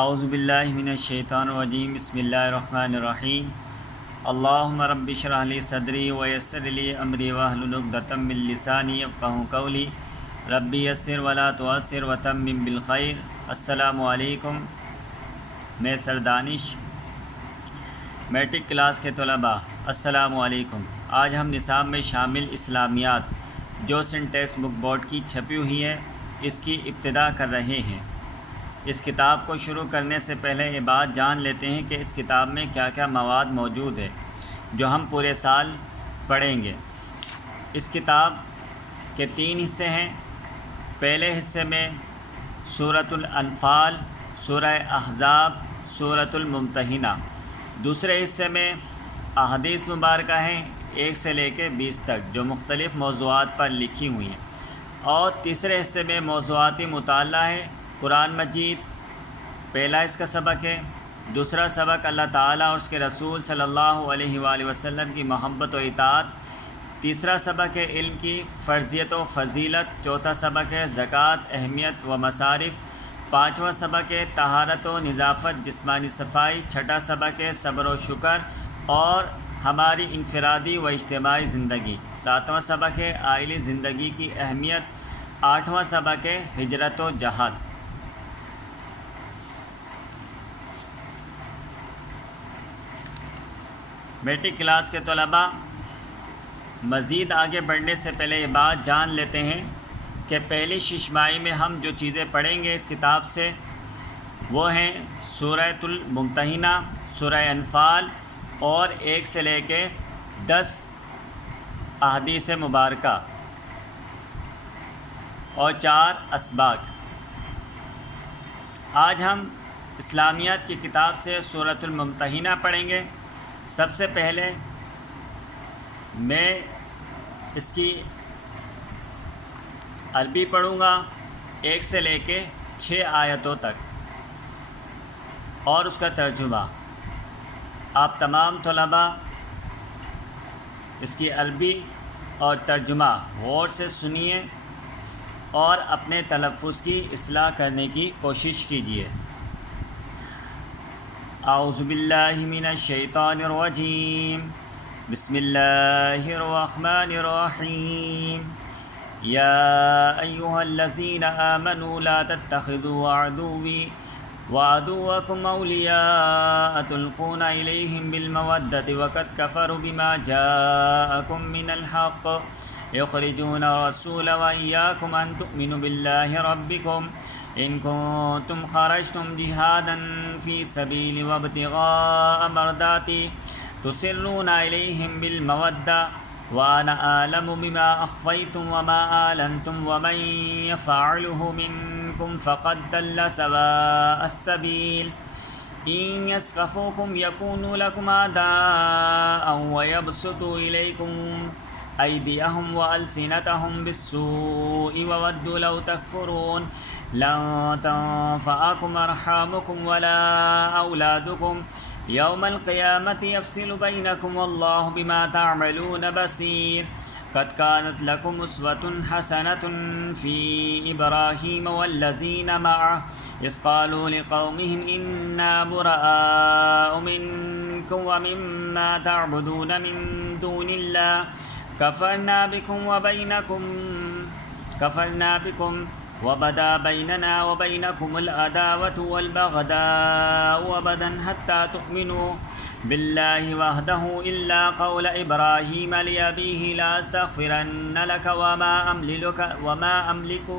اعوذ باللہ من الشیطان الرجیم بسم اللہ الرحمن الرحیم اللہم رب اشرح لی صدری ویسر لی امری واحلل عقدۃ من لسانی یفقہوا قولی ربی یسر ولا تعسر وتمم بالخیر۔ السلام علیکم۔ میں سردانش میٹرک کلاس کے طلباء، السلام علیکم۔ آج ہم نصاب میں شامل اسلامیات جو سنٹیکس بک بورڈ کی چھپی ہوئی ہے اس کی ابتدا کر رہے ہیں۔ اس کتاب کو شروع کرنے سے پہلے یہ بات جان لیتے ہیں کہ اس کتاب میں کیا کیا مواد موجود ہے جو ہم پورے سال پڑھیں گے۔ اس کتاب کے 3 حصے ہیں۔ پہلے حصے میں سورۃ الانفال، سورہ احزاب، سورۃ الممتحنہ۔ دوسرے حصے میں احادیث مبارکہ ہیں 1 سے لے کے 20 تک جو مختلف موضوعات پر لکھی ہوئی ہیں، اور تیسرے حصے میں موضوعاتی مطالعہ ہے۔ قرآن مجید پہلا اس کا سبق ہے، دوسرا سبق اللہ تعالیٰ اور اس کے رسول صلی اللہ علیہ وآلہ وسلم کی محبت و اطاعت، تیسرا سبق ہے علم کی فرضیت و فضیلت، چوتھا سبق ہے زکوٰۃ اہمیت و مصارف، پانچواں سبق ہے طہارت و نظافت جسمانی صفائی، چھٹا سبق ہے صبر و شکر اور ہماری انفرادی و اجتماعی زندگی، ساتواں سبق ہے عائلی زندگی کی اہمیت، آٹھواں سبق ہے ہجرت و جہاد۔ میٹرک کلاس کے طلباء، مزید آگے بڑھنے سے پہلے یہ بات جان لیتے ہیں کہ پہلی ششماہی میں ہم جو چیزیں پڑھیں گے اس کتاب سے وہ ہیں سورۃ الممتحنہ، سورہ انفال اور 1 سے لے کے 10 احادیث مبارکہ اور 4 اسباق۔ آج ہم اسلامیات کی کتاب سے سورۃ الممتحنہ پڑھیں گے۔ سب سے پہلے میں اس کی عربی پڑھوں گا 1 سے لے کے 6 آیتوں تک اور اس کا ترجمہ۔ آپ تمام طلباء اس کی عربی اور ترجمہ غور سے سنیے اور اپنے تلفظ کی اصلاح کرنے کی کوشش کیجیے۔ اعوذ باللہ من الشیطان الرجیم، بسم اللہ الرحمن الرحیم، یا ایہا الذین آمنوا لا تتخذوا عدوی وعدوکم اولیاء تلقون الیہم بالمودۃ وقد کفروا بما جاءکم من الحق یخرجون الرسول وإیاکم ان تؤمنوا باللہ ربکم ان کنتم خرجتم جہادا فی سبیلی وابتغاء مرضاتی تسرون الیہم بالمودۃ وانا اعلم بما اخفیتم وما اعلنتم ومن یفعلہ منکم فقد ضل سواء السبیل ان یثقفوکم یکونوا لکم اعداء ویبسطوا الیکم ایدیہم والسنتہم بالسوء وودوا لو تکفرون لن تنفعکم ارحامکم ولا اولادکم یوم القیامة یفصل بینکم واللہ بما تعملون بصیر قد كانت لكم أسوة حسنة في إبراهيم والذين معه إذ قالوا لقومهم إنا براء منكم ومما تعبدون من دون الله كفرنا بكم وبدا بيننا وبينكم العداوة والبغضاء أبدا حتى تؤمنوا بالله وحده إلا قول إبراهيم لأبيه لا أستغفرن لك وما أملك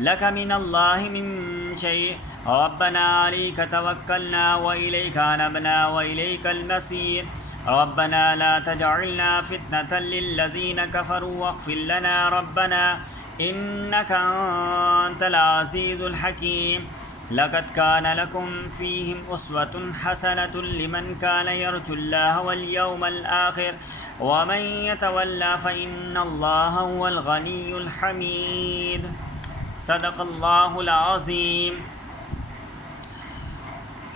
لك من الله من شيء ربنا عليك توكلنا وإليك أنبنا وإليك المصير ربنا لا تجعلنا فتنة للذين كفروا واغفر لنا ربنا إنك أنت العزيز الحكيم لقد كان لكم فيهم أسوة حسنة لمن كان يرجو الله واليوم الآخر ومن يتولى فإن الله هو الغني الحميد صدق اللہ العظیم۔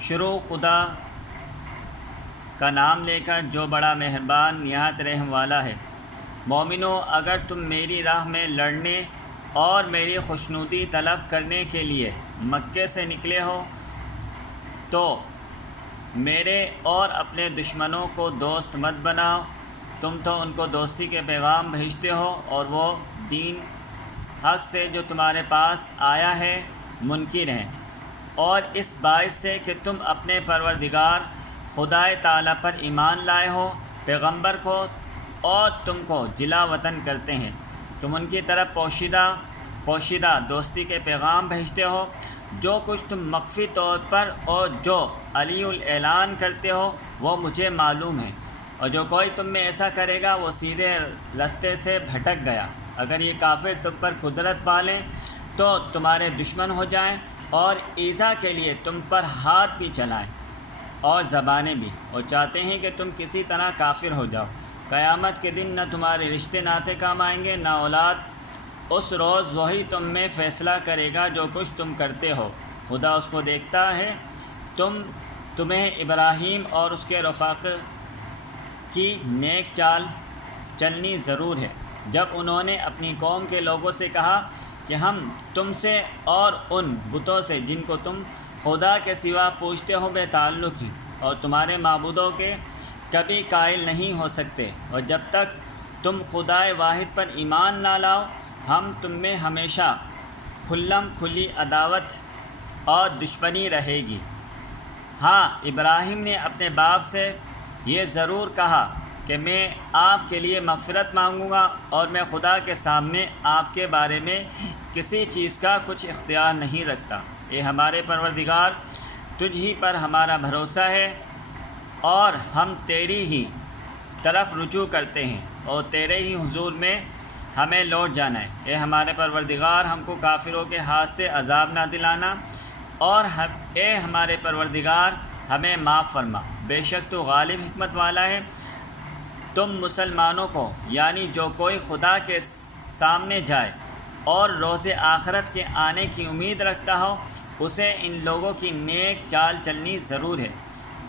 شروع خدا کا نام لے کر جو بڑا مہربان نہایت رحم والا ہے۔ مومنو، اگر تم میری راہ میں لڑنے اور میری خوشنودی طلب کرنے کے لیے مکے سے نکلے ہو تو میرے اور اپنے دشمنوں کو دوست مت بناؤ، تم تو ان کو دوستی کے پیغام بھیجتے ہو اور وہ دین حق سے جو تمہارے پاس آیا ہے منکر ہیں، اور اس باعث سے کہ تم اپنے پروردگار خدائے تعالیٰ پر ایمان لائے ہو، پیغمبر کو اور تم کو جلا وطن کرتے ہیں، تم ان کی طرف پوشیدہ دوستی کے پیغام بھیجتے ہو، جو کچھ تم مخفی طور پر اور جو علی الاعلان کرتے ہو وہ مجھے معلوم ہے، اور جو کوئی تم میں ایسا کرے گا وہ سیدھے رستے سے بھٹک گیا۔ اگر یہ کافر تم پر قدرت پالیں تو تمہارے دشمن ہو جائیں اور ایذا کے لیے تم پر ہاتھ بھی چلائیں اور زبانیں بھی، اور چاہتے ہیں کہ تم کسی طرح کافر ہو جاؤ۔ قیامت کے دن نہ تمہارے رشتے ناتے کام آئیں گے نہ اولاد، اس روز وہی تم میں فیصلہ کرے گا جو کچھ تم کرتے ہو، خدا اس کو دیکھتا ہے۔ تمہیں ابراہیم اور اس کے رفاق کی نیک چال چلنی ضرور ہے، جب انہوں نے اپنی قوم کے لوگوں سے کہا کہ ہم تم سے اور ان بتوں سے جن کو تم خدا کے سوا پوجتے ہو بے تعلق ہیں، اور تمہارے معبودوں کے کبھی قائل نہیں ہو سکتے، اور جب تک تم خدائے واحد پر ایمان نہ لاؤ ہم تم میں ہمیشہ کھلی عداوت اور دشمنی رہے گی۔ ہاں، ابراہیم نے اپنے باپ سے یہ ضرور کہا کہ میں آپ کے لیے مغفرت مانگوں گا اور میں خدا کے سامنے آپ کے بارے میں کسی چیز کا کچھ اختیار نہیں رکھتا۔ اے ہمارے پروردگار، تجھ ہی پر ہمارا بھروسہ ہے اور ہم تیری ہی طرف رجوع کرتے ہیں اور تیرے ہی حضور میں ہمیں لوٹ جانا ہے۔ اے ہمارے پروردگار، ہم کو کافروں کے ہاتھ سے عذاب نہ دلانا، اور اے ہمارے پروردگار ہمیں معاف فرما، بے شک تو غالب حکمت والا ہے۔ تم مسلمانوں کو، یعنی جو کوئی خدا کے سامنے جائے اور روز آخرت کے آنے کی امید رکھتا ہو، اسے ان لوگوں کی نیک چال چلنی ضرور ہے،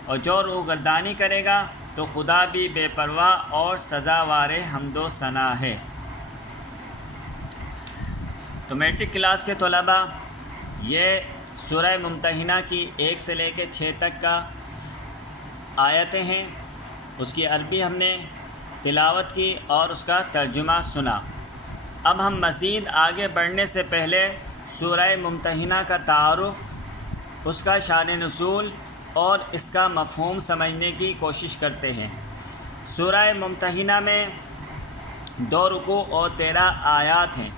اور جو روگردانی کرے گا تو خدا بھی بے پرواہ اور سزاوار حمد و ثنا ہے۔ تو میٹرک کلاس کے طلباء، یہ سورہ ممتحنہ کی 1 سے لے کے 6 تک کا آیتیں ہیں، اس کی عربی ہم نے تلاوت کی اور اس کا ترجمہ سنا۔ اب ہم مزید آگے بڑھنے سے پہلے سورہ ممتحنہ کا تعارف، اس کا شان نزول اور اس کا مفہوم سمجھنے کی کوشش کرتے ہیں۔ سورہ ممتحنہ میں 2 رکوع اور 13 آیات ہیں،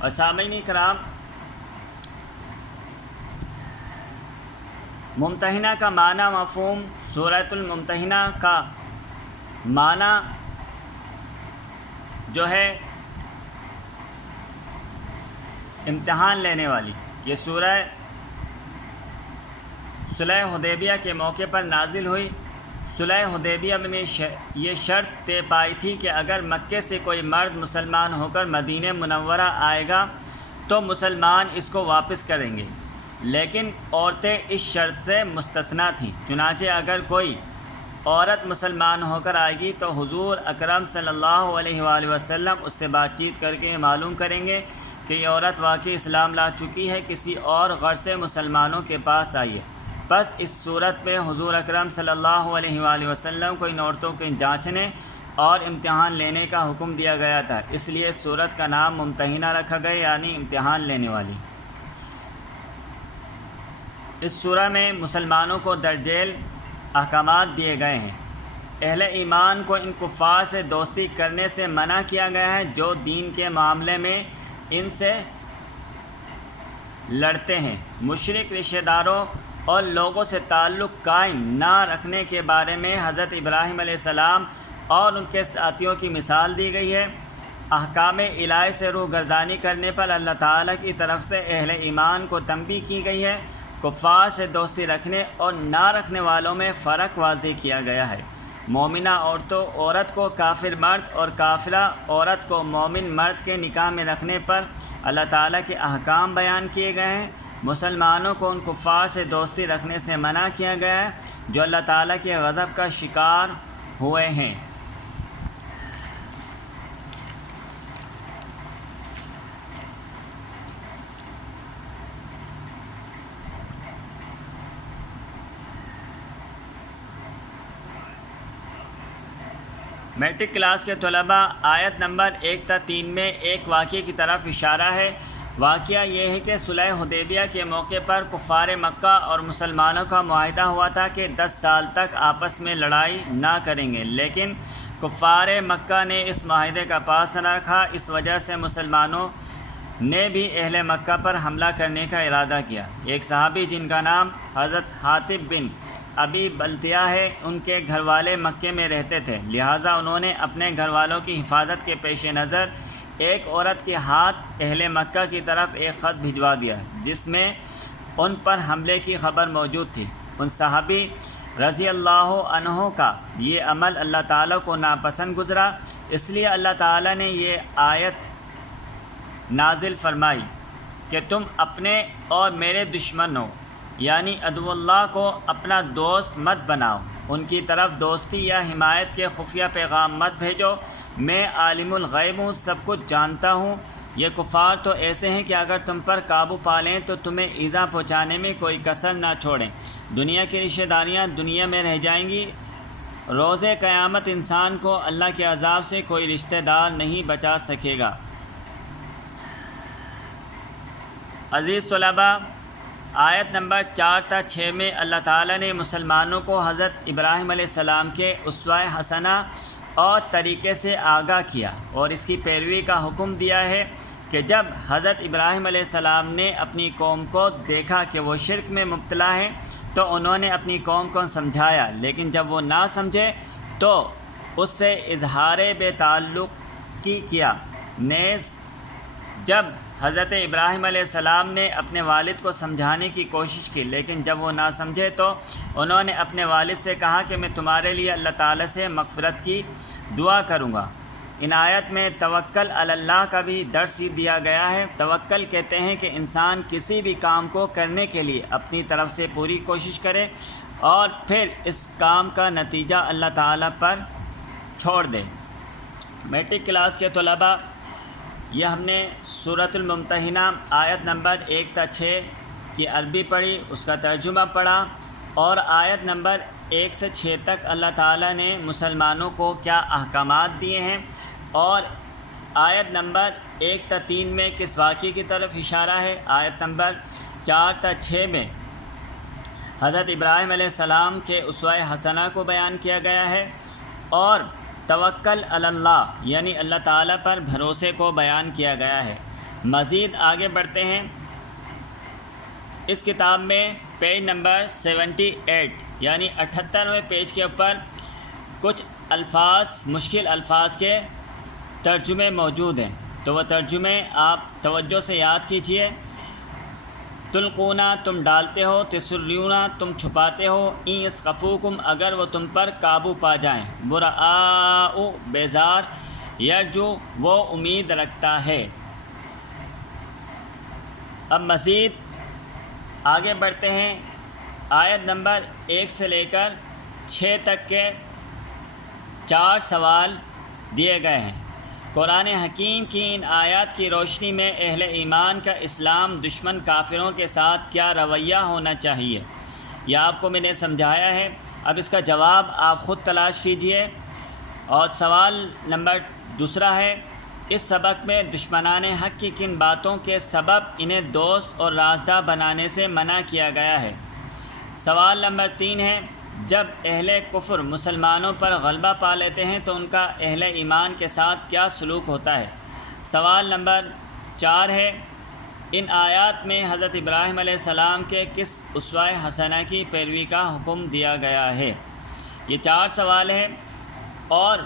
اور سامعین کرام، ممتحنہ کا معنی مفہوم، سورۃ الممتحنہ کا معنی جو ہے امتحان لینے والی۔ یہ سورہ صلح حدیبیہ کے موقع پر نازل ہوئی۔ صلح حدیبیہ میں یہ شرط طے پائی تھی کہ اگر مکے سے کوئی مرد مسلمان ہو کر مدینہ منورہ آئے گا تو مسلمان اس کو واپس کریں گے، لیکن عورتیں اس شرط سے مستثنیٰ تھیں۔ چنانچہ اگر کوئی عورت مسلمان ہو کر آئے گی تو حضور اکرم صلی اللہ علیہ وآلہ وسلم اس سے بات چیت کر کے معلوم کریں گے کہ یہ عورت واقعی اسلام لا چکی ہے، کسی اور غرض سے مسلمانوں کے پاس آئی ہے۔ بس اس صورت میں حضور اکرم صلی اللہ علیہ وآلہ وسلم کو ان عورتوں کے جانچنے اور امتحان لینے کا حکم دیا گیا تھا، اس لیے اس صورت کا نام ممتحنہ رکھا گیا، یعنی امتحان لینے والی۔ اس سورہ میں مسلمانوں کو درجیل احکامات دیے گئے ہیں۔ اہل ایمان کو ان کفار سے دوستی کرنے سے منع کیا گیا ہے جو دین کے معاملے میں ان سے لڑتے ہیں۔ مشرک رشتہ داروں اور لوگوں سے تعلق قائم نہ رکھنے کے بارے میں حضرت ابراہیم علیہ السلام اور ان کے ساتھیوں کی مثال دی گئی ہے۔ احکام الہی سے روح گردانی کرنے پر اللہ تعالیٰ کی طرف سے اہل ایمان کو تنبیہ کی گئی ہے۔ کفار سے دوستی رکھنے اور نہ رکھنے والوں میں فرق واضح کیا گیا ہے۔ مومنہ عورت کو کافر مرد اور کافرہ عورت کو مومن مرد کے نکاح میں رکھنے پر اللہ تعالیٰ کے احکام بیان کیے گئے ہیں۔ مسلمانوں کو ان کفار سے دوستی رکھنے سے منع کیا گیا ہے جو اللہ تعالیٰ کے غضب کا شکار ہوئے ہیں۔ میٹرک کلاس کے طلباء، آیت نمبر 1 تا 3 میں ایک واقعے کی طرف اشارہ ہے۔ واقعہ یہ ہے کہ صلح حدیبیہ کے موقع پر کفار مکہ اور مسلمانوں کا معاہدہ ہوا تھا کہ 10 سال تک آپس میں لڑائی نہ کریں گے، لیکن کفار مکہ نے اس معاہدے کا پاس نہ رکھا۔ اس وجہ سے مسلمانوں نے بھی اہل مکہ پر حملہ کرنے کا ارادہ کیا۔ ایک صحابی جن کا نام حضرت حاطب بن ابی بلتیہ ہے، ان کے گھر والے مکے میں رہتے تھے، لہٰذا انہوں نے اپنے گھر والوں کی حفاظت کے پیش نظر ایک عورت کے ہاتھ اہل مکہ کی طرف ایک خط بھجوا دیا جس میں ان پر حملے کی خبر موجود تھی۔ ان صحابی رضی اللہ عنہ کا یہ عمل اللہ تعالیٰ کو ناپسند گزرا، اس لیے اللہ تعالیٰ نے یہ آیت نازل فرمائی کہ تم اپنے اور میرے دشمن ہو، یعنی عدو اللہ کو اپنا دوست مت بناؤ، ان کی طرف دوستی یا حمایت کے خفیہ پیغام مت بھیجو، میں عالم الغیب ہوں، سب کچھ جانتا ہوں۔ یہ کفار تو ایسے ہیں کہ اگر تم پر قابو پا لیں تو تمہیں ایذا پہنچانے میں کوئی کسر نہ چھوڑیں۔ دنیا کی رشتہ داریاں دنیا میں رہ جائیں گی، روز قیامت انسان کو اللہ کے عذاب سے کوئی رشتہ دار نہیں بچا سکے گا۔ عزیز طلباء، آیت نمبر 4 تا 6 میں اللہ تعالیٰ نے مسلمانوں کو حضرت ابراہیم علیہ السلام کے اسوہ حسنہ اور طریقے سے آگاہ کیا اور اس کی پیروی کا حکم دیا ہے کہ جب حضرت ابراہیم علیہ السلام نے اپنی قوم کو دیکھا کہ وہ شرک میں مبتلا ہیں تو انہوں نے اپنی قوم کو سمجھایا، لیکن جب وہ نہ سمجھے تو اس سے اظہار بے تعلقی کیا۔ نیز جب حضرت ابراہیم علیہ السلام نے اپنے والد کو سمجھانے کی کوشش کی، لیکن جب وہ نہ سمجھے تو انہوں نے اپنے والد سے کہا کہ میں تمہارے لیے اللہ تعالیٰ سے مغفرت کی دعا کروں گا۔ ان آیت میں توکل علی اللہ کا بھی درس دیا گیا ہے۔ توکل کہتے ہیں کہ انسان کسی بھی کام کو کرنے کے لیے اپنی طرف سے پوری کوشش کرے اور پھر اس کام کا نتیجہ اللہ تعالیٰ پر چھوڑ دے۔ میٹرک کلاس کے طلباء، یہ ہم نے سورۃ الممتحنہ آیت نمبر 1 تا 6 کی عربی پڑھی، اس کا ترجمہ پڑھا، اور آیت نمبر 1 سے 6 تک اللہ تعالیٰ نے مسلمانوں کو کیا احکامات دیے ہیں، اور آیت نمبر 1 تا 3 میں کس واقعے کی طرف اشارہ ہے، آیت نمبر 4 تا 6 میں حضرت ابراہیم علیہ السلام کے اسوہ حسنہ کو بیان کیا گیا ہے، اور توکل علی اللہ یعنی اللہ تعالیٰ پر بھروسے کو بیان کیا گیا ہے۔ مزید آگے بڑھتے ہیں۔ اس کتاب میں پیج نمبر 78 یعنی 78ویں پیج کے اوپر کچھ الفاظ، مشکل الفاظ کے ترجمے موجود ہیں، تو وہ ترجمے آپ توجہ سے یاد کیجئے۔ تلقونا تم ڈالتے ہو، تسریونا تم چھپاتے ہو، ان یثقفوکم اگر وہ تم پر قابو پا جائیں، براء بیزار، یرجو وہ امید رکھتا ہے۔ اب مزید آگے بڑھتے ہیں۔ آیت نمبر 1 سے لے کر 6 تک کے 4 سوال دیے گئے ہیں۔ قرآن حکیم کی ان آیات کی روشنی میں اہل ایمان کا اسلام دشمن کافروں کے ساتھ کیا رویہ ہونا چاہیے، یہ آپ کو میں نے سمجھایا ہے۔ اب اس کا جواب آپ خود تلاش کیجئے۔ اور سوال نمبر 2 ہے، اس سبق میں دشمنان حق کی کن باتوں کے سبب انہیں دوست اور رازدار بنانے سے منع کیا گیا ہے۔ سوال نمبر 3 ہے، جب اہل کفر مسلمانوں پر غلبہ پا لیتے ہیں تو ان کا اہل ایمان کے ساتھ کیا سلوک ہوتا ہے۔ سوال نمبر 4 ہے، ان آیات میں حضرت ابراہیم علیہ السلام کے کس اسوہ حسنہ کی پیروی کا حکم دیا گیا ہے۔ یہ 4 سوال ہیں، اور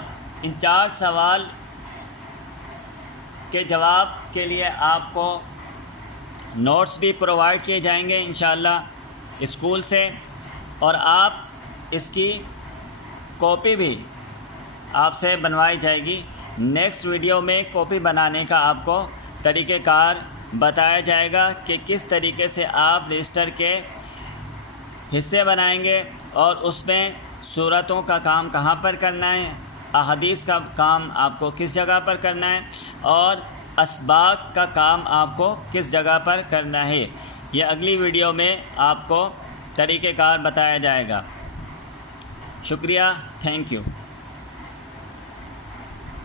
ان 4 سوال کے جواب کے لیے آپ کو نوٹس بھی پرووائڈ کیے جائیں گے انشاءاللہ اسکول سے، اور آپ اس کی کاپی بھی آپ سے بنوائی جائے گی۔ نیکسٹ ویڈیو میں کاپی بنانے کا آپ کو طریقہ کار بتایا جائے گا کہ کس طریقے سے آپ رجسٹر کے حصے بنائیں گے، اور اس میں سورتوں کا کام کہاں پر کرنا ہے، احادیث کا کام آپ کو کس جگہ پر کرنا ہے، اور اسباق کا کام آپ کو کس جگہ پر کرنا ہے۔ یہ اگلی ویڈیو میں آپ کو طریقہ کار بتایا جائے گا۔ شکریہ، تھینک یو۔